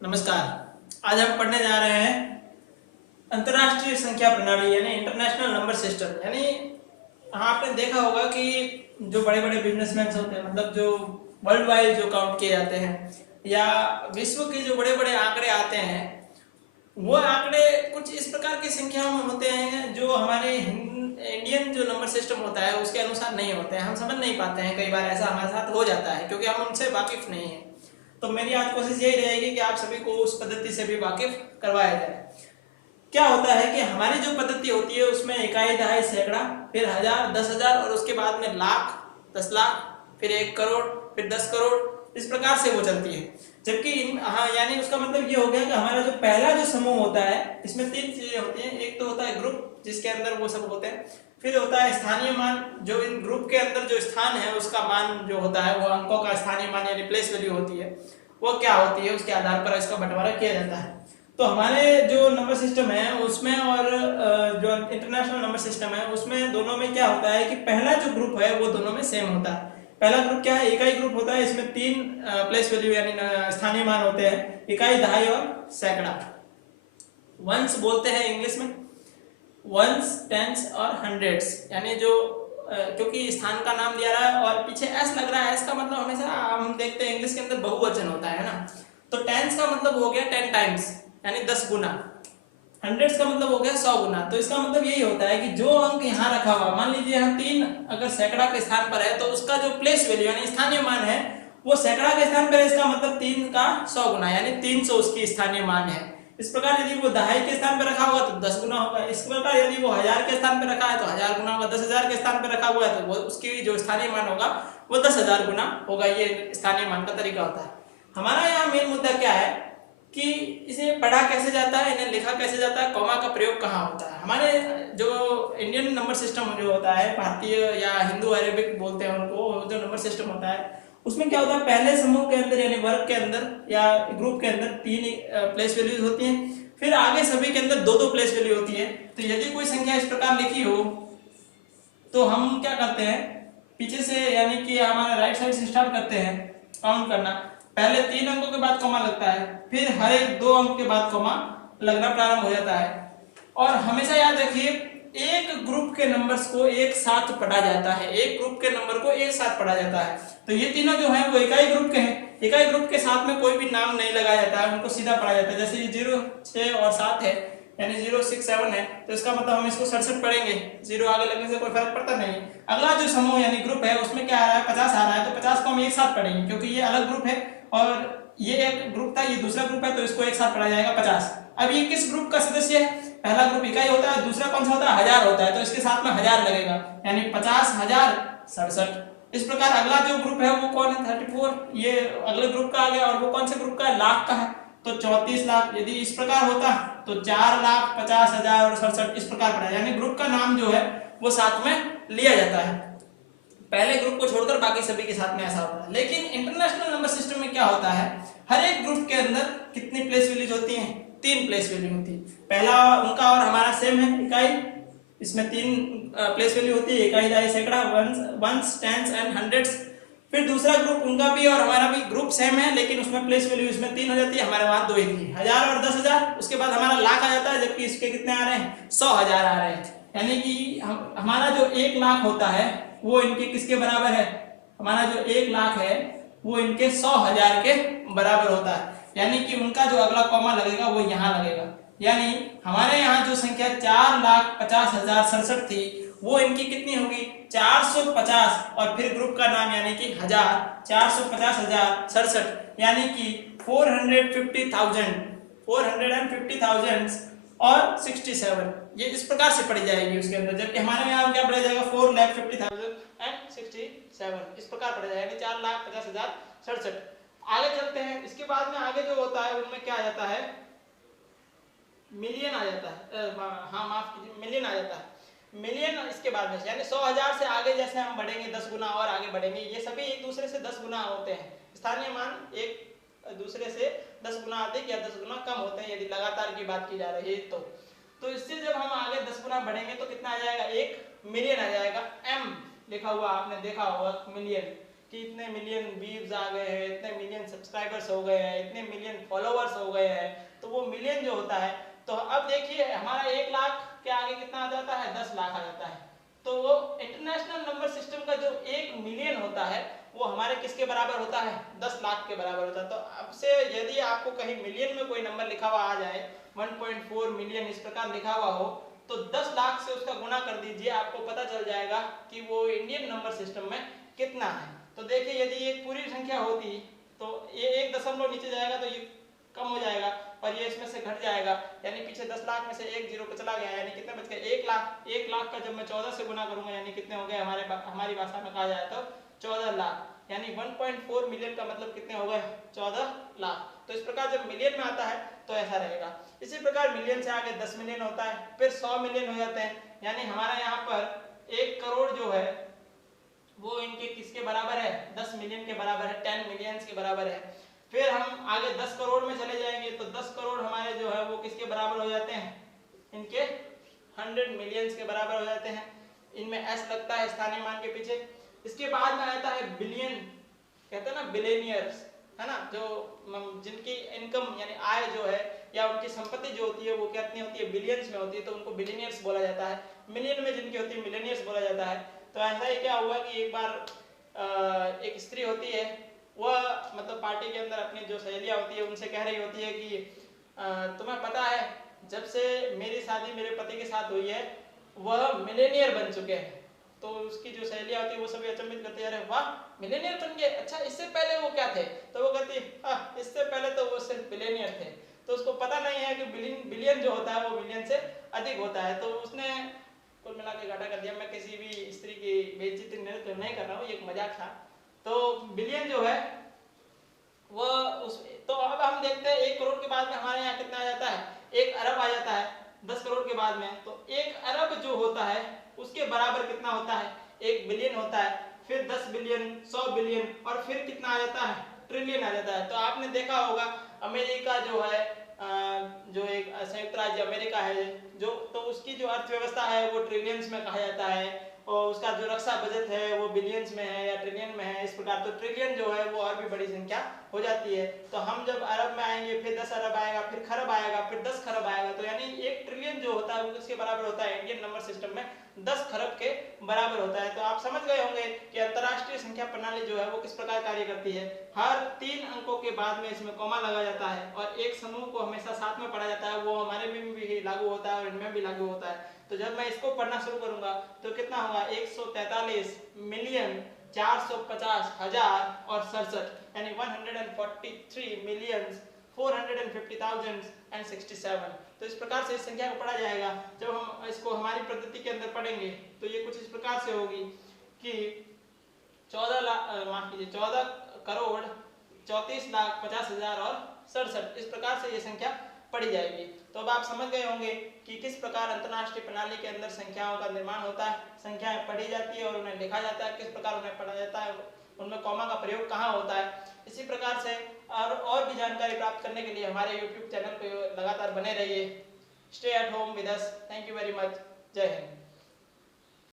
नमस्कार। आज हम पढ़ने जा रहे हैं अंतर्राष्ट्रीय संख्या प्रणाली यानी इंटरनेशनल नंबर सिस्टम। यानी आपने देखा होगा कि जो बड़े बड़े बिजनेसमैन होते हैं, मतलब जो वर्ल्ड वाइड जो काउंट किए जाते हैं या विश्व के जो बड़े बड़े आंकड़े आते हैं, वो आंकड़े कुछ इस प्रकार की संख्याओं में होते हैं जो हमारे इंडियन जो नंबर सिस्टम होता है उसके अनुसार नहीं होते हैं। हम समझ नहीं पाते हैं, कई बार ऐसा हमारे साथ हो जाता है क्योंकि हम उनसे वाकिफ नहीं है। तो मेरी आज कोशिश यही रहेगी कि आप सभी को उस पद्धति से भी वाकिफ करवाया जाए। क्या होता है कि हमारी जो पद्धति होती है उसमें इकाई, दहाई, सैकड़ा, फिर हजार, 10,000 और उसके बाद में लाख, 10 लाख, फिर 1 करोड़, फिर 10 करोड़, इस प्रकार से वो चलती है। जबकि हाँ, यानी उसका मतलब ये हो गया कि हमारा जो पहला जो समूह होता है इसमें 3 चीजें होती हैं। एक तो होता है ग्रुप जिसके अंदर वो सब होते हैं, फिर होता है स्थानीय मान, जो इन ग्रुप के अंदर जो स्थान है उसका मान जो होता है वो अंकों का स्थानीय मान यानी प्लेस वैल्यू होती है, वो क्या होती है उसके आधार पर इसका बंटवारा किया जाता है। तो हमारे जो नंबर सिस्टम है उसमें और जो इंटरनेशनल नंबर सिस्टम है उसमें दोनों में क्या होता है कि पहला जो ग्रुप है वो दोनों में सेम होता है। पहला ग्रुप क्या है? इकाई ग्रुप होता है। इसमें 3 प्लेस वैल्यू यानी स्थानीय मान होते हैं, इकाई, दहाई और सैकड़ा। वंस बोलते हैं इंग्लिश में, वंस, टेंस और हंड्रेड्स। यानी जो क्योंकि स्थान का नाम दिया रहा है और पीछे एस लग रहा है, इसका मतलब हमेशा हम देखते हैं इंग्लिश के अंदर बहुवचन होता है ना। तो टेंस का मतलब हो गया 10 टाइम्स यानी 10 गुना। हंड्रेड्स का मतलब हो गया 100 गुना। तो इसका मतलब यही होता है कि जो अंक यहाँ रखा हुआ, मान लीजिए यहाँ 3 अगर सैकड़ा के स्थान पर है तो उसका जो प्लेस वैल्यू यानी स्थानीय मान है वो सैकड़ा के स्थान पर है, इसका मतलब 3 का 100 गुना यानी 300 उसकी स्थानीय मान है। इस प्रकार यदि वो दहाई के स्थान पर रखा होगा तो 10 गुना होगा। इस प्रकार यदि वो 1000 के स्थान पर रखा है तो 1000 गुना होगा। 10,000 के स्थान पर रखा हुआ है तो वो उसकी जो स्थानीय मान होगा वो 10,000 गुना होगा। ये स्थानीय मान का तरीका होता है। हमारा यहाँ मेन मुद्दा क्या है कि इसे पढ़ा कैसे जाता है, इन्हें लिखा कैसे जाता है, कॉमा का प्रयोग कहाँ होता है। हमारे जो इंडियन नंबर सिस्टम जो होता है, भारतीय या हिंदू अरेबिक बोलते हैं उनको, जो नंबर सिस्टम होता है उसमें क्या होता है, पहले समूह के अंदर यानी वर्ग के अंदर या ग्रुप के अंदर 3 प्लेस वैल्यूज होती हैं, फिर आगे सभी के अंदर 2-2 प्लेस वैल्यू होती है। तो यदि कोई संख्या इस प्रकार लिखी हो तो हम क्या करते हैं, पीछे से यानी कि हमारे राइट साइड से स्टार्ट करते हैं काउंट करना। पहले 3 अंकों के बाद कॉमा लगता है, फिर हर एक 2 अंक के बाद कॉमा लगना प्रारंभ हो जाता है। और हमेशा याद रखिए एक ग्रुप के नंबर्स को एक साथ पढ़ा जाता है, एक ग्रुप के नंबर को एक साथ पढ़ा जाता है। तो ये तीनों जो है वो इकाई ग्रुप के हैं। इकाई ग्रुप के साथ में कोई भी नाम नहीं लगाया जाता है, उनको सीधा पढ़ा जाता है। जैसे ये 0, 6 और 7 है यानी 0, 6, 7 है तो इसका मतलब हम इसको 67 पढ़ेंगे। 0 आगे लगने से कोई फर्क पड़ता नहीं। अगला जो समूह यानी ग्रुप है उसमें क्या आ रहा है, 50 आ रहा है तो 50 को हम एक साथ पढ़ेंगे क्योंकि ये अलग ग्रुप है और ये एक ग्रुप था, ये दूसरा ग्रुप है, तो इसको एक साथ पढ़ा जाएगा 50। अब ये किस ग्रुप का सदस्य है? पहला ग्रुप इकाई होता है, दूसरा कौन सा होता है, हजार होता है, तो इसके साथ में 1000 लगेगा यानी 50,000 67। इस प्रकार अगला जो ग्रुप है वो कौन है, 34, ये अगले ग्रुप का आ गया। और वो कौन से ग्रुप का है, लाख का है, तो 34 लाख। यदि इस प्रकार होता तो 4,50,000 और 67 इस प्रकार पढ़ा, यानी ग्रुप का नाम जो है वो साथ में लिया जाता है। पहले ग्रुप को छोड़कर बाकी सभी के साथ में ऐसा होता है। लेकिन इंटरनेशनल नंबर सिस्टम में क्या होता है, हर एक ग्रुप के अंदर कितनी प्लेस वैल्यूज होती हैं, 3 प्लेस वैल्यू होती है। पहला उनका और हमारा सेम है, इकाई, इसमें 3 प्लेस वैल्यू होती है, इकाई, दहाई, सैकड़ा, वंस, टेंस एंड हंड्रेड्स। फिर दूसरा ग्रुप उनका भी और हमारा भी ग्रुप सेम है लेकिन उसमें प्लेस वैल्यू इसमें 3 हो जाती है, हमारे वहां 2 ही थी, 1000 और 10,000। उसके बाद हमारा लाख आ जाता है, जबकि इसके कितने आ रहे हैं, 100,000 आ रहे हैं। यानी कि हमारा जो 1 लाख होता है वो इनके किसके बराबर है, हमारा जो 1 लाख है वो इनके 100,000 के बराबर होता है। यानी कि उनका जो अगला कॉमा लगेगा वो यहाँ लगेगा। यानी हमारे यहाँ जो संख्या 4,50,067 थी वो इनकी कितनी होगी, 450 और फिर ग्रुप का नाम यानी कि 1000, 450,067 यानी कि 450,000 और 67 ये इस प्रकार से पढ़ी जाएगी उसके अंदर। जबकि हमारे यहाँ क्या पढ़ा जाएगा, 4,50,067 इस प्रकार पढ़ा जाएगा, यानी 4,50,067। आगे चलते हैं, इसके बाद में आगे जो होता है उनमें क्या आ जाता है, मिलियन आ जाता है, हाँ माफ कीजिए, मिलियन आ जाता है। मिलियन इसके बाद में यानी 100,000 से आगे जैसे हम बढ़ेंगे 10 गुना और आगे बढ़ेंगे, ये सभी एक दूसरे से 10 गुना होते हैं। स्थानीय मान एक दूसरे से 10 गुना अधिक या 10 गुना कम होते हैं यदि लगातार की बात की जा रही है। तो इससे जब हम आगे 10 गुना बढ़ेंगे तो कितना आ जाएगा, 1 मिलियन आ जाएगा। एम लिखा हुआ आपने देखा होगा, मिलियन। कि इतने मिलियन व्यूज आ गए हैं, इतने मिलियन सब्सक्राइबर्स हो गए हैं, इतने मिलियन फॉलोअर्स हो गए हैं, तो वो मिलियन जो होता है, तो अब देखिए हमारा 1 लाख के आगे कितना आ जाता है, 10 लाख आ जाता है। तो वो इंटरनेशनल नंबर सिस्टम का जो 1 मिलियन होता है वो हमारे किसके बराबर होता है, 10 लाख के बराबर होता है। तो अब से यदि आपको कहीं मिलियन में कोई नंबर लिखा हुआ आ जाए, 1.4 मिलियन इस प्रकार लिखा हुआ हो, तो 10 लाख से उसका गुना कर दीजिए, आपको पता चल जाएगा कि वो इंडियन नंबर सिस्टम में कितना है। तो देखिए यदि एक पूरी संख्या होती तो ये 1 दशमलव नीचे जाएगा तो ये कम हो जाएगा और ये इसमें से घट जाएगा, यानी पीछे 10 लाख में से 1 जीरो को चला गया, यानी कितने बच गए, 1 लाख। 1 लाख का जब मैं 14 से गुना करूंगा यानी कितने हो गए, हमारी भाषा में कहा जाए तो 14 लाख, यानी 1.4 मिलियन का मतलब कितने हो गए, 14 लाख। तो इस प्रकार जब मिलियन में आता है तो ऐसा रहेगा। इसी प्रकार मिलियन से आगे 10 मिलियन होता है, फिर 100 मिलियन हो जाते हैं, यानी हमारा यहाँ पर 1 करोड़ जो है वो इनके किसके बराबर है, 10 मिलियन के बराबर है, 10 मिलियंस के बराबर है। फिर हम आगे 10 करोड़ में चले जाएंगे तो 10 करोड़ हमारे जो है वो किसके बराबर हो जाते हैं, इनके 100 मिलियंस के बराबर हो जाते हैं। इनमें एस लगता है स्थानीय मान के पीछे। इसके बाद में आता है बिलियन, कहते हैं ना बिलियनियर्स, है ना, जो जिनकी इनकम यानी आय जो है या उनकी संपत्ति जो होती है वो कितनी होती है, बिलियंस में होती है, तो उनको बिलियनियर्स बोला जाता है। मिलियन में जिनकी होती है मिलियनियर्स बोला जाता है। तो ऐसा ही क्या हुआ कि एक बार एक स्त्री होती है, वह मतलब पार्टी के अंदर अपनी जो सहेलियां होती है उनसे कह रही होती है कि तुम्हें पता है जब से मेरी शादी मेरे पति के साथ हुई है वह मिलेनियर बन चुके हैं। तो उसकी जो सहेलियां होती है वो सभी अचंभित करती है, अरे वाह मिलेनियर बन गए, अच्छा इससे पहले वो क्या थे, तो वो कहती है इससे पहले तो वो सिर्फ बिलियनियर थे। तो उसको पता नहीं है कि बिलियन जो होता है वो मिलियन से अधिक होता है। तो उसने कुल मिला के घाटा कर दिया। मैं किसी भी स्त्री की बेइज्जती नहीं कर रहा हूँ, ये एक मजाक था। तो बिलियन जो है वो उस, तो अब हम देखते हैं 1 करोड़ के बाद में हमारे यहाँ कितना आ जाता है, 1 अरब आ जाता है 10 करोड़ के बाद में। तो 1 अरब जो होता है उसके बराबर कितना होता है, 1 बिलियन होता है, फिर 10 बिलियन, 100 बिलियन और फिर कितना आ जाता है, ट्रिलियन आ जाता है। तो आपने देखा होगा अमेरिका जो है जो एक संयुक्त राज्य अमेरिका है जो, तो उसकी जो अर्थव्यवस्था है वो ट्रिलियंस में कहा जाता है और उसका जो रक्षा बजट है वो बिलियंस में है या ट्रिलियन में है, इस प्रकार। तो ट्रिलियन जो है वो और भी बड़ी संख्या हो जाती है। तो हम जब अरब में आएंगे फिर 10 अरब आएगा, फिर खरब आएगा, फिर 10 खरब आएगा, तो यानी 1 ट्रिलियन जो होता है वो किसके बराबर होता है, इंडियन नंबर सिस्टम में 10 खरब के बराबर होता है। तो आप समझ गए होंगे कि अंतरराष्ट्रीय संख्या प्रणाली जो है वो किस प्रकार कार्य करती है। हर 3 अंकों के बाद में इसमें कॉमा लगा जाता है और एक समूह को हमेशा साथ में पढ़ा जाता है, वो हमारे में भी लागू होता है और इनमें भी लागू होता है। तो जब मैं इसको पढ़ना शुरू करूंगा तो कितना होगा, 143 मिलियन 450 हजार और 67, यानी 143 मिलियन 450,067। तो इस प्रकार से इस संख्या को पढ़ा जाएगा। जब हम इसको हमारी पद्धति के अंदर पढ़ेंगे तो ये कुछ इस प्रकार से होगी कि 14 करोड़ 34,50,000 और 67, इस प्रकार से ये संख्या पढ़ी जाएगी। तो अब आप समझ गए होंगे कि किस प्रकार अंतरराष्ट्रीय प्रणाली के अंदर संख्याओं का निर्माण होता है, संख्याएं पढ़ी जाती है और उन्हें लिखा जाता है, किस प्रकार उन्हें पढ़ा जाता है, उनमें कॉमा का प्रयोग कहाँ होता है। इसी प्रकार से और भी जानकारी प्राप्त करने के लिए हमारे YouTube चैनल को लगातार बने रहिए। Stay at home with us. Thank you very much. जय हिंद।